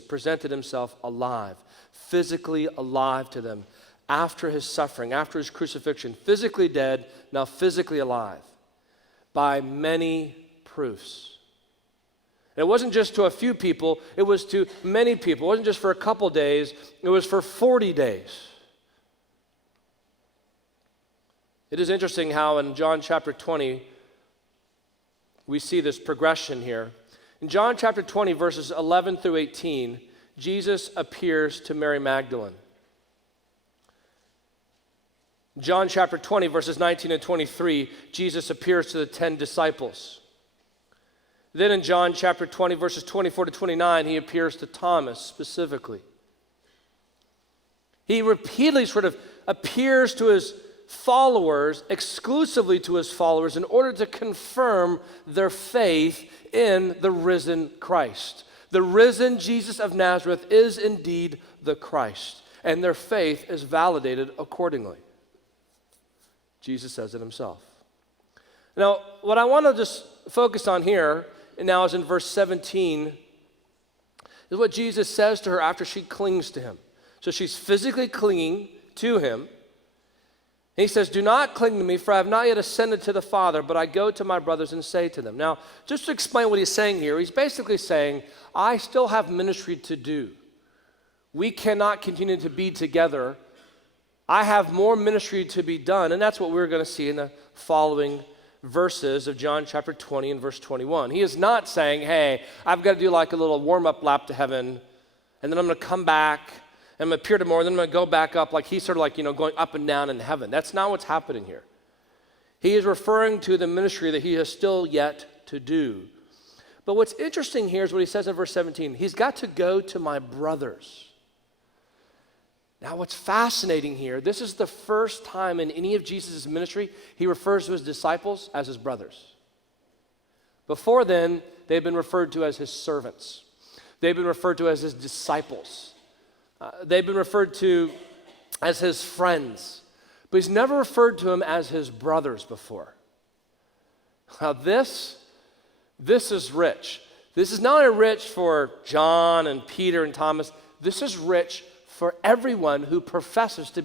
presented himself alive, physically alive to them after his suffering, after his crucifixion, physically dead, now physically alive, by many proofs. And it wasn't just to a few people, it was to many people. It wasn't just for a couple days, it was for 40 days. It is interesting how in John chapter 20, we see this progression here. In John chapter 20, verses 11 through 18, Jesus appears to Mary Magdalene. John chapter 20, verses 19 and 23, Jesus appears to the 10 disciples. Then in John chapter 20, verses 24 to 29, he appears to Thomas specifically. He repeatedly sort of appears to his followers, exclusively to his followers, in order to confirm their faith in the risen Christ. The risen Jesus of Nazareth is indeed the Christ, and their faith is validated accordingly. Jesus says it himself. Now, what I want to just focus on here, and now is in verse 17, is what Jesus says to her after she clings to him. So she's physically clinging to him. And he says, "Do not cling to me, for I have not yet ascended to the Father, but I go to my brothers and say to them." Now, just to explain what he's saying here, he's basically saying, I still have ministry to do. We cannot continue to be together. I have more ministry to be done, and that's what we're going to see in the following verses of John chapter 20 and verse 21. He is not saying, hey, I've got to do like a little warm-up lap to heaven, and then I'm going to come back, and I'm going to appear tomorrow, and then I'm going to go back up, like he's sort of like, going up and down in heaven. That's not what's happening here. He is referring to the ministry that he has still yet to do. But what's interesting here is what he says in verse 17. He's got to go to my brothers. Now, what's fascinating here, this is the first time in any of Jesus' ministry he refers to his disciples as his brothers. Before then, they've been referred to as his servants. They've been referred to as his disciples. They've been referred to as his friends. But he's never referred to them as his brothers before. Now, this is rich. This is not only rich for John and Peter and Thomas, this is rich for everyone who professes to